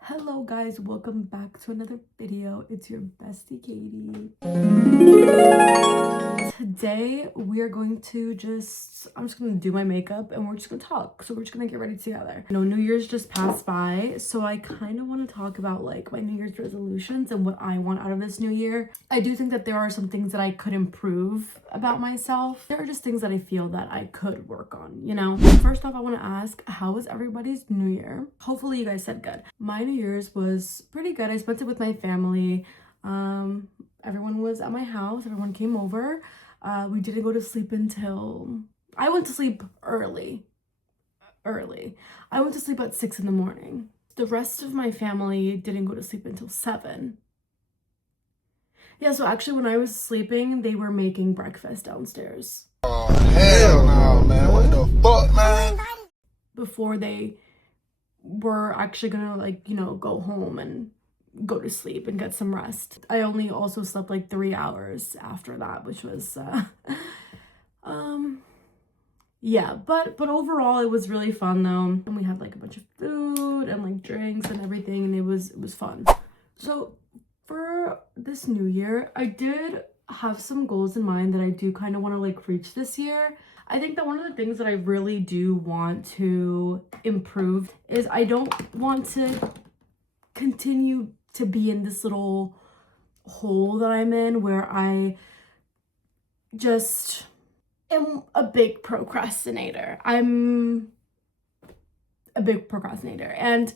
Hello guys, welcome back to another video. It's your bestie Katie. Today we are going to I'm just gonna do my makeup and we're just gonna talk. So we're just gonna get ready together. You know, New Year's just passed by, so I kind of want to talk about like my New Year's resolutions and what I want out of this new year. I do think that there are some things that I could improve about myself. There are just things that I feel that I could work on, you know? First off, I want to ask, how was everybody's New Year? Hopefully you guys said good. My New Year's was pretty good. I spent it with my family. Everyone was at my house. Everyone came over. We didn't go to sleep until I went to sleep early. I went to sleep at 6 in the morning. The rest of my family didn't go to sleep until 7. Yeah, so actually when I was sleeping, they were making breakfast downstairs. Oh, hell no, man. What the fuck, man? Before they were actually gonna, like, you know, go home and go to sleep and get some rest. I only also slept like 3 hours after that, which was yeah, but overall it was really fun though, and we had like a bunch of food and like drinks and everything, and it was fun. So for this new year, I did have some goals in mind that I do kind of want to like reach this year. I think that one of the things that I really do want to improve is I don't want to continue to be in this little hole that I'm in where I just am a big procrastinator. I'm a big procrastinator, and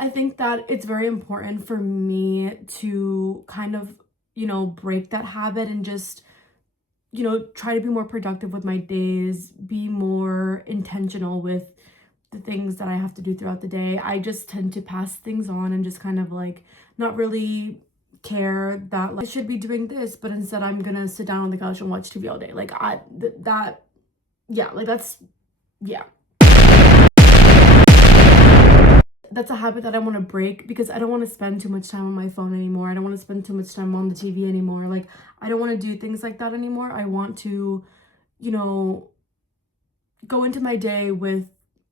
I think that it's very important for me to kind of, you know, break that habit and just, you know, try to be more productive with my days, be more intentional with the things that I have to do throughout the day. I just tend to pass things on and just kind of like not really care that like I should be doing this, but instead I'm gonna sit down on the couch and watch TV all day. Like that's a habit that I want to break, because I don't want to spend too much time on my phone anymore. I don't want to spend too much time on the TV anymore. Like, I don't want to do things like that anymore. I want to, you know, go into my day with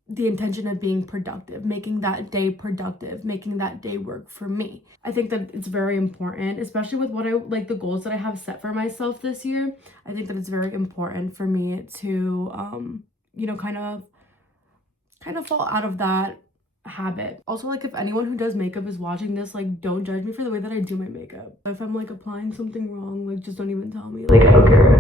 the intention of being productive, making that day productive, making that day work for me. I think that it's very important, especially with what I like, the goals that I have set for myself this year. I think that it's very important for me to you know, kind of fall out of that habit. Also, like, if anyone who does makeup is watching this, like, don't judge me for the way that I do my makeup. If I'm like applying something wrong, like, just don't even tell me. Like, I don't care.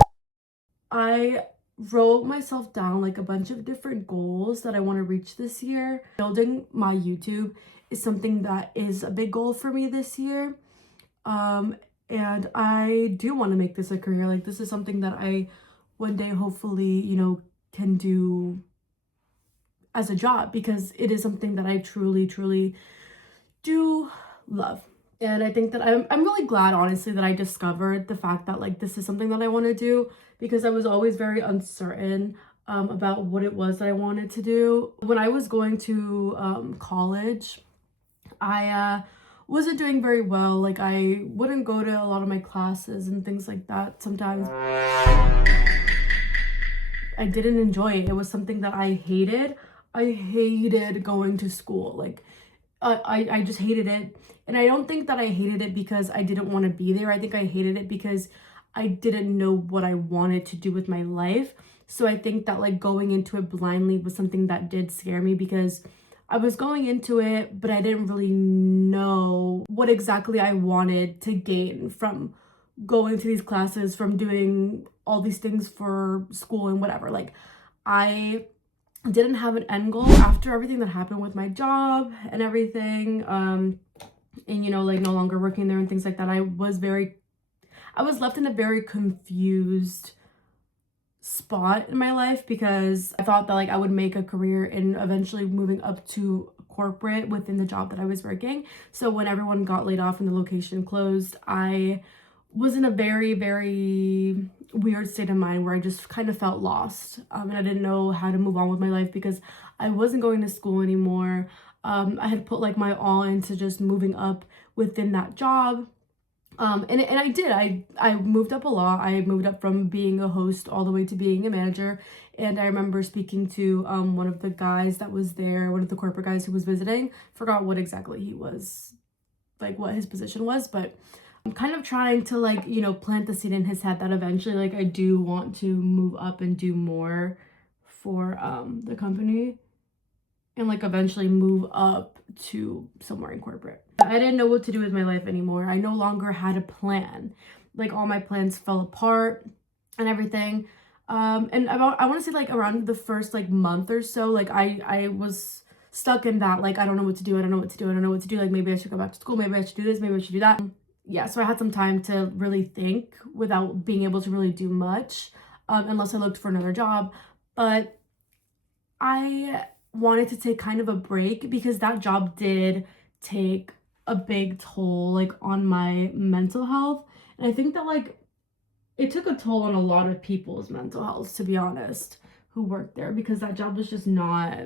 I wrote myself down like a bunch of different goals that I want to reach this year. Building my YouTube is something that is a big goal for me this year. And I do want to make this a career. Like, this is something that I one day hopefully, you know, can do as a job, because it is something that I truly do love. And I think that I'm really glad, honestly, that I discovered the fact that like this is something that I want to do, because I was always very uncertain about what it was that I wanted to do. When I was going to college, I wasn't doing very well. Like, I wouldn't go to a lot of my classes and things like that. Sometimes I didn't enjoy it. It was something that I hated. I hated going to school. Like, I just hated it. And I don't think that I hated it because I didn't want to be there. I think I hated it because I didn't know what I wanted to do with my life. So I think that like going into it blindly was something that did scare me, because I was going into it, but I didn't really know what exactly I wanted to gain from going to these classes, from doing all these things for school and whatever. Like, I didn't have an end goal after everything that happened with my job and everything, and you know, like no longer working there and things like that. I was left in a very confused spot in my life, because I thought that like I would make a career in eventually moving up to corporate within the job that I was working. So when everyone got laid off and the location closed, I was in a very weird state of mind where I just kind of felt lost, and I didn't know how to move on with my life, because I wasn't going to school anymore. I had put like my all into just moving up within that job, And I did. I moved up a lot. I moved up from being a host all the way to being a manager. And I remember speaking to one of the guys that was there, one of the corporate guys who was visiting. Forgot what exactly he was, like what his position was, but I'm kind of trying to like, you know, plant the seed in his head that eventually like I do want to move up and do more for the company, and like eventually move up to somewhere in corporate. I didn't know what to do with my life anymore. I no longer had a plan. Like all my plans fell apart and everything. And I want to say like around the first like month or so, like I was stuck in that, like I don't know what to do, I don't know what to do, I don't know what to do, like maybe I should go back to school, maybe I should do this, maybe I should do that. Yeah, so I had some time to really think without being able to really do much, unless I looked for another job. But I wanted to take kind of a break because that job did take a big toll like on my mental health. And I think that like it took a toll on a lot of people's mental health, to be honest, who worked there, because that job was just not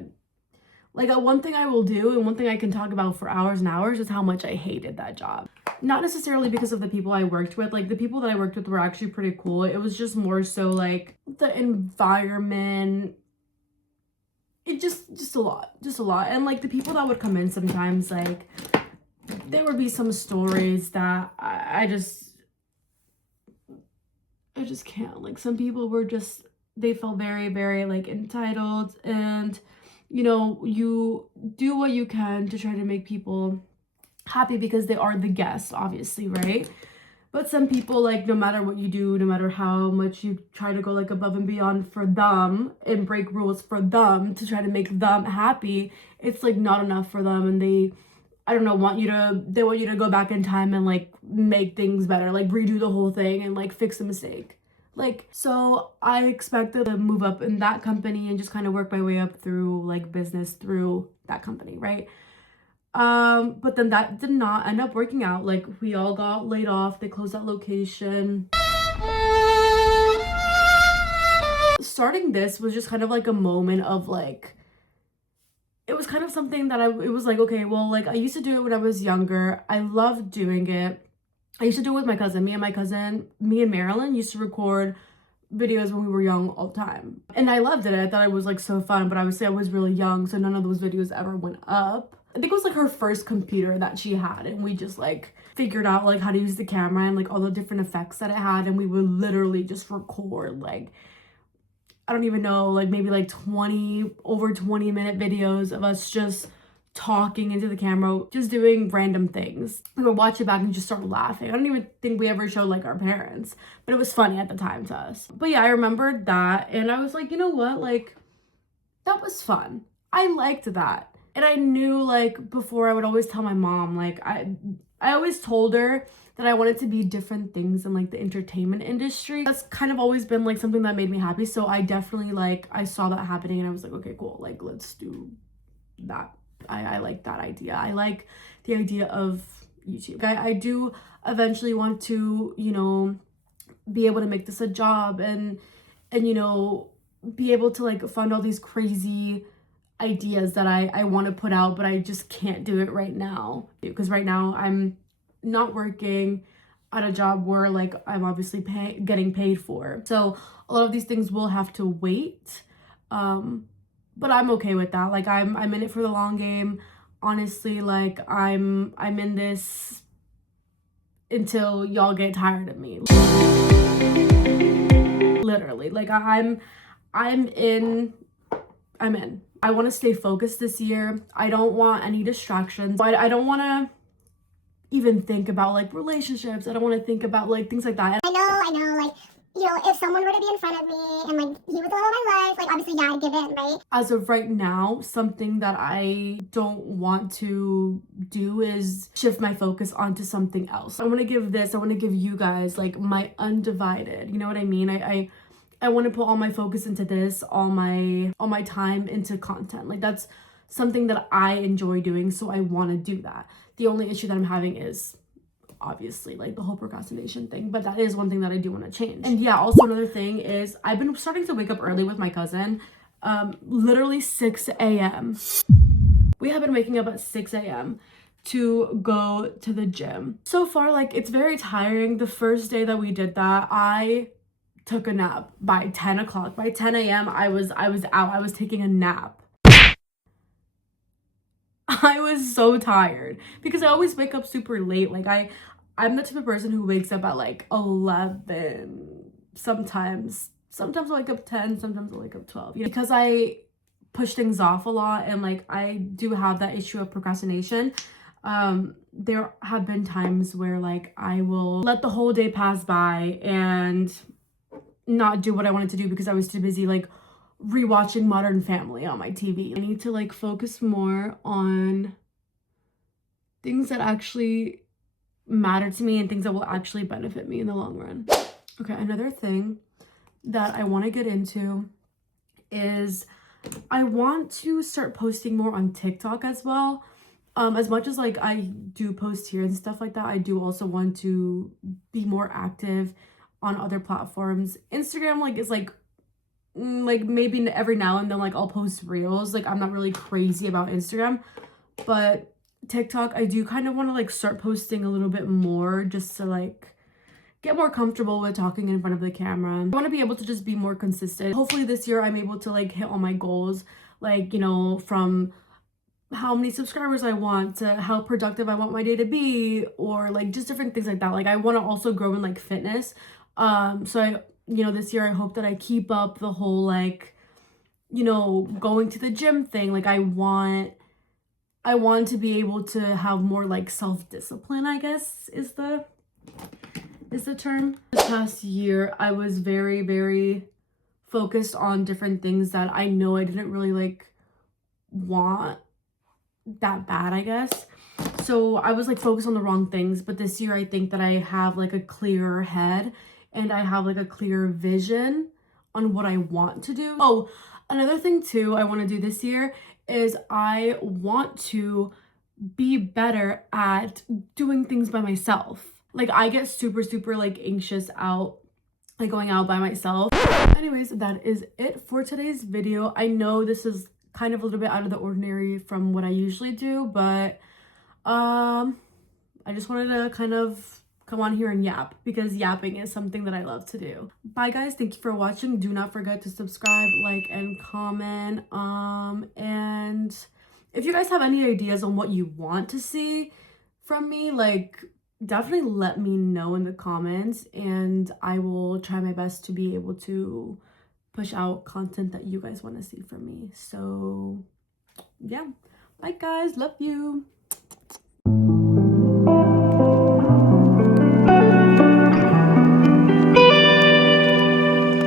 like one thing I will do, and one thing I can talk about for hours and hours, is how much I hated that job. Not necessarily because of the people I worked with. Like the people that I worked with were actually pretty cool. It was just more so like the environment. It just a lot. And like the people that would come in sometimes, like there would be some stories that I just can't. Like some people were just, they felt very, very like entitled, and you know, you do what you can to try to make people happy because they are the guests, obviously, right? But some people, like, no matter what you do, no matter how much you try to go like above and beyond for them and break rules for them to try to make them happy, it's like not enough for them. And they, I don't know, they want you to go back in time and like make things better, like redo the whole thing and like fix the mistake. Like, so I expected to move up in that company and just kind of work my way up through like business through that company, right? But then that did not end up working out. Like we all got laid off. They closed that location. Starting this was just kind of like a moment of like, it was kind of something that it was like, okay, well, like I used to do it when I was younger. I loved doing it. I used to do it with my cousin. Me and Marilyn used to record videos when we were young all the time. And I loved it. I thought it was like so fun, but obviously I was really young, so none of those videos ever went up. I think it was like her first computer that she had, and we just like figured out like how to use the camera and like all the different effects that it had, and we would literally just record like, I don't even know, like maybe like over 20-minute videos of us just talking into the camera, just doing random things. We would watch it back and just start laughing. I don't even think we ever showed like our parents, but it was funny at the time to us. But yeah, I remembered that, and I was like, you know what, like that was fun. I liked that. And I knew like before, I would always tell my mom, like I always told her that I wanted to be different things in like the entertainment industry. That's kind of always been like something that made me happy. So I definitely like, I saw that happening and I was like, okay, cool, like let's do that. I like that idea. I like the idea of YouTube. I do eventually want to, you know, be able to make this a job and you know, be able to like fund all these crazy ideas that I want to put out, but I just can't do it right now. Because right now I'm not working at a job where like I'm obviously getting paid for. So a lot of these things will have to wait. But I'm okay with that. Like I'm in it for the long game. Honestly, like I'm in this until y'all get tired of me. Literally. Like I'm in. I want to stay focused this year. I don't want any distractions. I don't want to even think about like relationships. I don't want to think about like things like that. I know, like, you know, if someone were to be in front of me and like he was the love of my life, like obviously, yeah, I'd give in, right? As of right now, something that I don't want to do is shift my focus onto something else. I want to give you guys like my undivided, you know what I mean? I want to put all my focus into this, all my time into content. Like that's something that I enjoy doing, so I want to do that. The only issue that I'm having is obviously like the whole procrastination thing, but that is one thing that I do want to change. And yeah, also another thing is I've been starting to wake up early with my cousin, literally 6 a.m. We have been waking up at 6 a.m. to go to the gym. So far, like, it's very tiring. The first day that we did that, I took a nap by 10 o'clock. By 10 a.m. I was out. I was taking a nap. I was so tired because I always wake up super late. Like, I'm the type of person who wakes up at like 11, sometimes I wake up 10, sometimes I wake up 12, because I push things off a lot, and like I do have that issue of procrastination. There have been times where like I will let the whole day pass by and not do what I wanted to do because I was too busy like rewatching Modern Family on my TV. I need to like focus more on things that actually matter to me and things that will actually benefit me in the long run. Okay, another thing that I want to get into is I want to start posting more on TikTok as well. As much as like I do post here and stuff like that, I do also want to be more active on other platforms. Instagram like is like maybe every now and then like I'll post reels. Like I'm not really crazy about Instagram, but TikTok I do kind of want to like start posting a little bit more just to like get more comfortable with talking in front of the camera. I want to be able to just be more consistent. Hopefully this year I'm able to like hit all my goals, like, you know, from how many subscribers I want to how productive I want my day to be, or like just different things like that. Like I want to also grow in like fitness. So I, you know, this year I hope that I keep up the whole like, you know, going to the gym thing. Like I want to be able to have more like self-discipline, I guess is the term. This past year, I was very, very focused on different things that I know I didn't really like want that bad, I guess. So I was like focused on the wrong things, but this year I think that I have like a clearer head and I have like a clearer vision on what I want to do. Oh, another thing too I want to do this year is I want to be better at doing things by myself. Like I get super like anxious out like going out by myself. Anyways, that is it for today's video. I know this is kind of a little bit out of the ordinary from what I usually do, but I just wanted to kind of come on here and yap because yapping is something that I love to do. Bye guys, thank you for watching. Do not forget to subscribe, like, and comment. And if you guys have any ideas on what you want to see from me, like definitely let me know in the comments and I will try my best to be able to push out content that you guys want to see from me. So yeah, bye guys, love you.